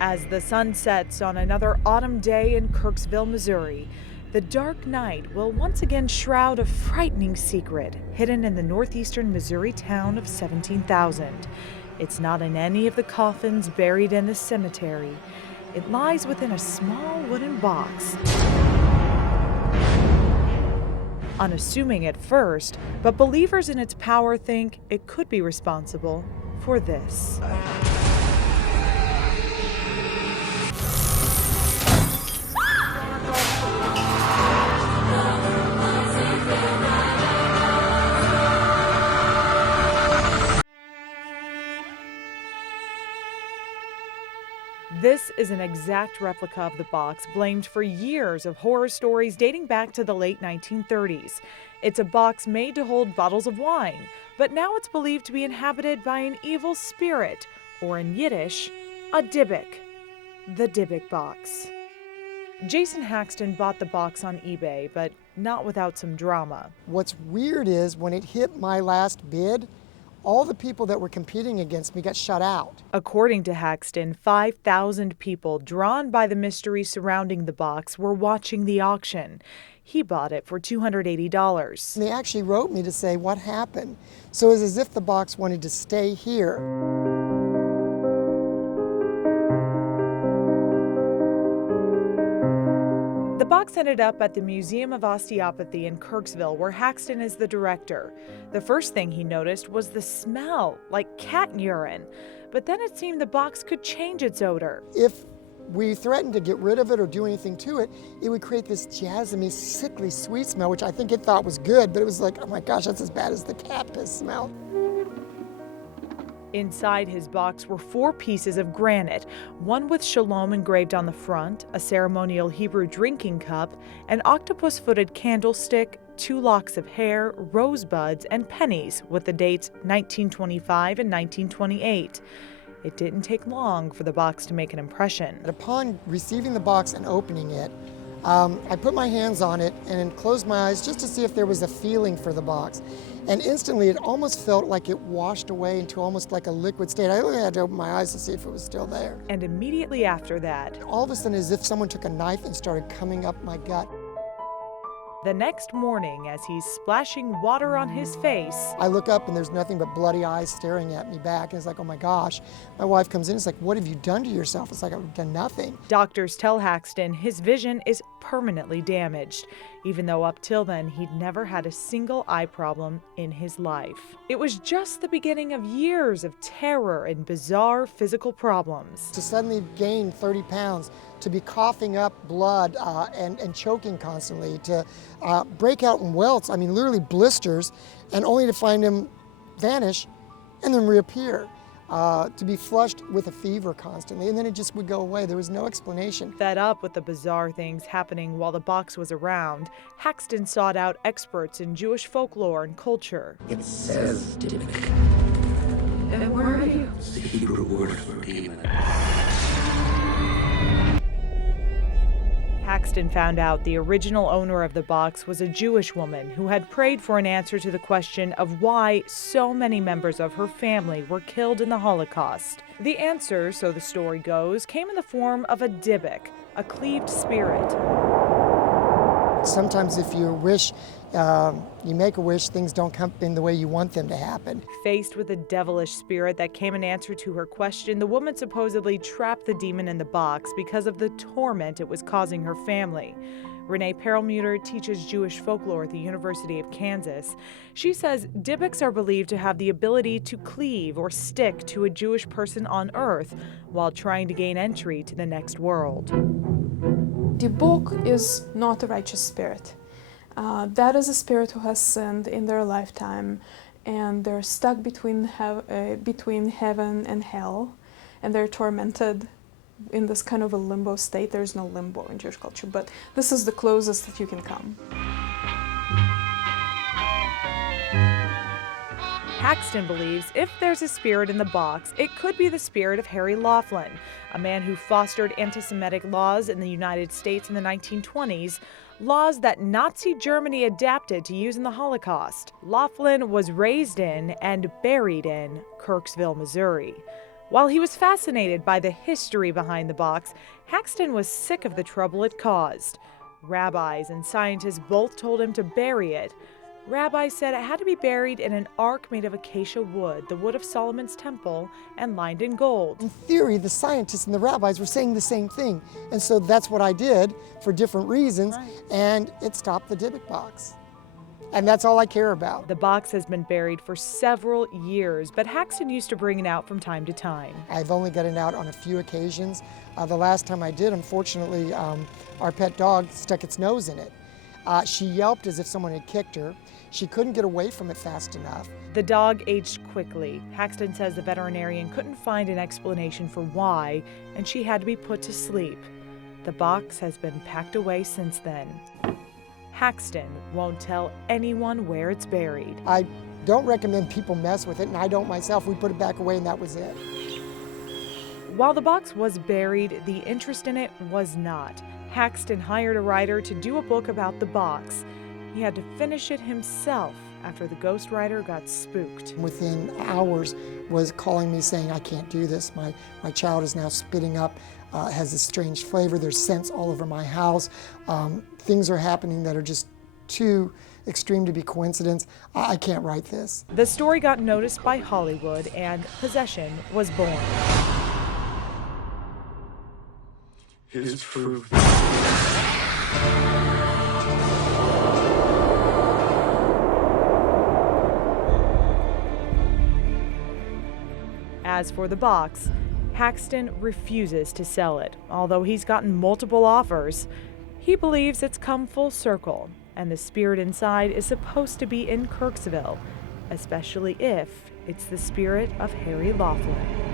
As the sun sets on another autumn day in Kirksville, Missouri, the dark night will once again shroud a frightening secret hidden in the northeastern Missouri town of 17,000. It's not in any of the coffins buried in the cemetery. It lies within a small wooden box. Unassuming at first, but believers in its power think it could be responsible for this. This is an exact replica of the box, blamed for years of horror stories dating back to the late 1930s. It's a box made to hold bottles of wine, but now it's believed to be inhabited by an evil spirit, or in Yiddish, a Dybbuk. The Dybbuk Box. Jason Haxton bought the box on eBay, but not without some drama. What's weird is when it hit my last bid, all the people that were competing against me got shut out. According to Haxton, 5,000 people drawn by the mystery surrounding the box were watching the auction. He bought it for $280. And they actually wrote me to say what happened. So it was as if the box wanted to stay here. The box ended up at the Museum of Osteopathy in Kirksville, where Haxton is the director. The first thing he noticed was the smell, like cat urine. But then it seemed the box could change its odor. If we threatened to get rid of it or do anything to it, it would create this jasmine, sickly sweet smell, which I think it thought was good, but it was like, oh my gosh, that's as bad as the cat piss smell. Inside his box were 4 pieces of granite, one with shalom engraved on the front, a ceremonial Hebrew drinking cup, an octopus-footed candlestick, 2 locks of hair, rosebuds, and pennies with the dates 1925 and 1928. It didn't take long for the box to make an impression. And upon receiving the box and opening it, I put my hands on it and closed my eyes just to see if there was a feeling for the box. And instantly, it almost felt like it washed away into almost like a liquid state. I only had to open my eyes to see if it was still there. And immediately after that, all of a sudden, as if someone took a knife and started coming up my gut. The next morning, as he's splashing water on his face, I look up and there's nothing but bloody eyes staring at me back. And it's like, oh my gosh. My wife comes in, it's like, what have you done to yourself? It's like, I've done nothing. Doctors tell Haxton his vision is permanently damaged, even though up till then he'd never had a single eye problem in his life. It was just the beginning of years of terror and bizarre physical problems. To suddenly gain 30 pounds, to be coughing up blood and choking constantly, to break out in welts, I mean literally blisters, and only to find him vanish and then reappear. To be flushed with a fever constantly, and then it just would go away. There was no explanation. Fed up with the bizarre things happening while the box was around, Haxton sought out experts in Jewish folklore and culture. It says Dybbuk. And where are you? It's the Hebrew word for demon. Haxton found out the original owner of the box was a Jewish woman who had prayed for an answer to the question of why so many members of her family were killed in the Holocaust. The answer, so the story goes, came in the form of a Dybbuk, a cleaved spirit. Sometimes if you wish, you make a wish, things don't come in the way you want them to happen. Faced with a devilish spirit that came in answer to her question, the woman supposedly trapped the demon in the box because of the torment it was causing her family. Renee Perlmutter teaches Jewish folklore at the University of Kansas. She says Dybbuks are believed to have the ability to cleave or stick to a Jewish person on earth while trying to gain entry to the next world. Dybbuk is not a righteous spirit. That is a spirit who has sinned in their lifetime, and they're stuck between heaven and hell, and they're tormented in this kind of a limbo state. There's no limbo in Jewish culture, but this is the closest that you can come. Haxton believes if there's a spirit in the box, it could be the spirit of Harry Laughlin, a man who fostered anti-Semitic laws in the United States in the 1920s, laws that Nazi Germany adapted to use in the Holocaust. Laughlin was raised in and buried in Kirksville, Missouri. While he was fascinated by the history behind the box, Haxton was sick of the trouble it caused. Rabbis and scientists both told him to bury it. Rabbis said it had to be buried in an ark made of acacia wood, the wood of Solomon's temple, and lined in gold. In theory, the scientists and the rabbis were saying the same thing. And so that's what I did for different reasons, and it stopped the Dybbuk box. And that's all I care about. The box has been buried for several years, but Haxton used to bring it out from time to time. I've only got it out on a few occasions. The last time I did, unfortunately, our pet dog stuck its nose in it. She yelped as if someone had kicked her. She couldn't get away from it fast enough. The dog aged quickly. Haxton says the veterinarian couldn't find an explanation for why, and she had to be put to sleep. The box has been packed away since then. Haxton won't tell anyone where it's buried. I don't recommend people mess with it, and I don't myself. We put it back away, and that was it. While the box was buried, the interest in it was not. Haxton hired a writer to do a book about the box. He had to finish it himself after the ghostwriter got spooked. Within hours was calling me saying, I can't do this. My child is now spitting up, has this strange flavor. There's scents all over my house. Things are happening that are just too extreme to be coincidence. I can't write this. The story got noticed by Hollywood, and possession was born. His truth. As for the box, Haxton refuses to sell it, although he's gotten multiple offers. He believes it's come full circle, and the spirit inside is supposed to be in Kirksville, especially if it's the spirit of Harry Laughlin.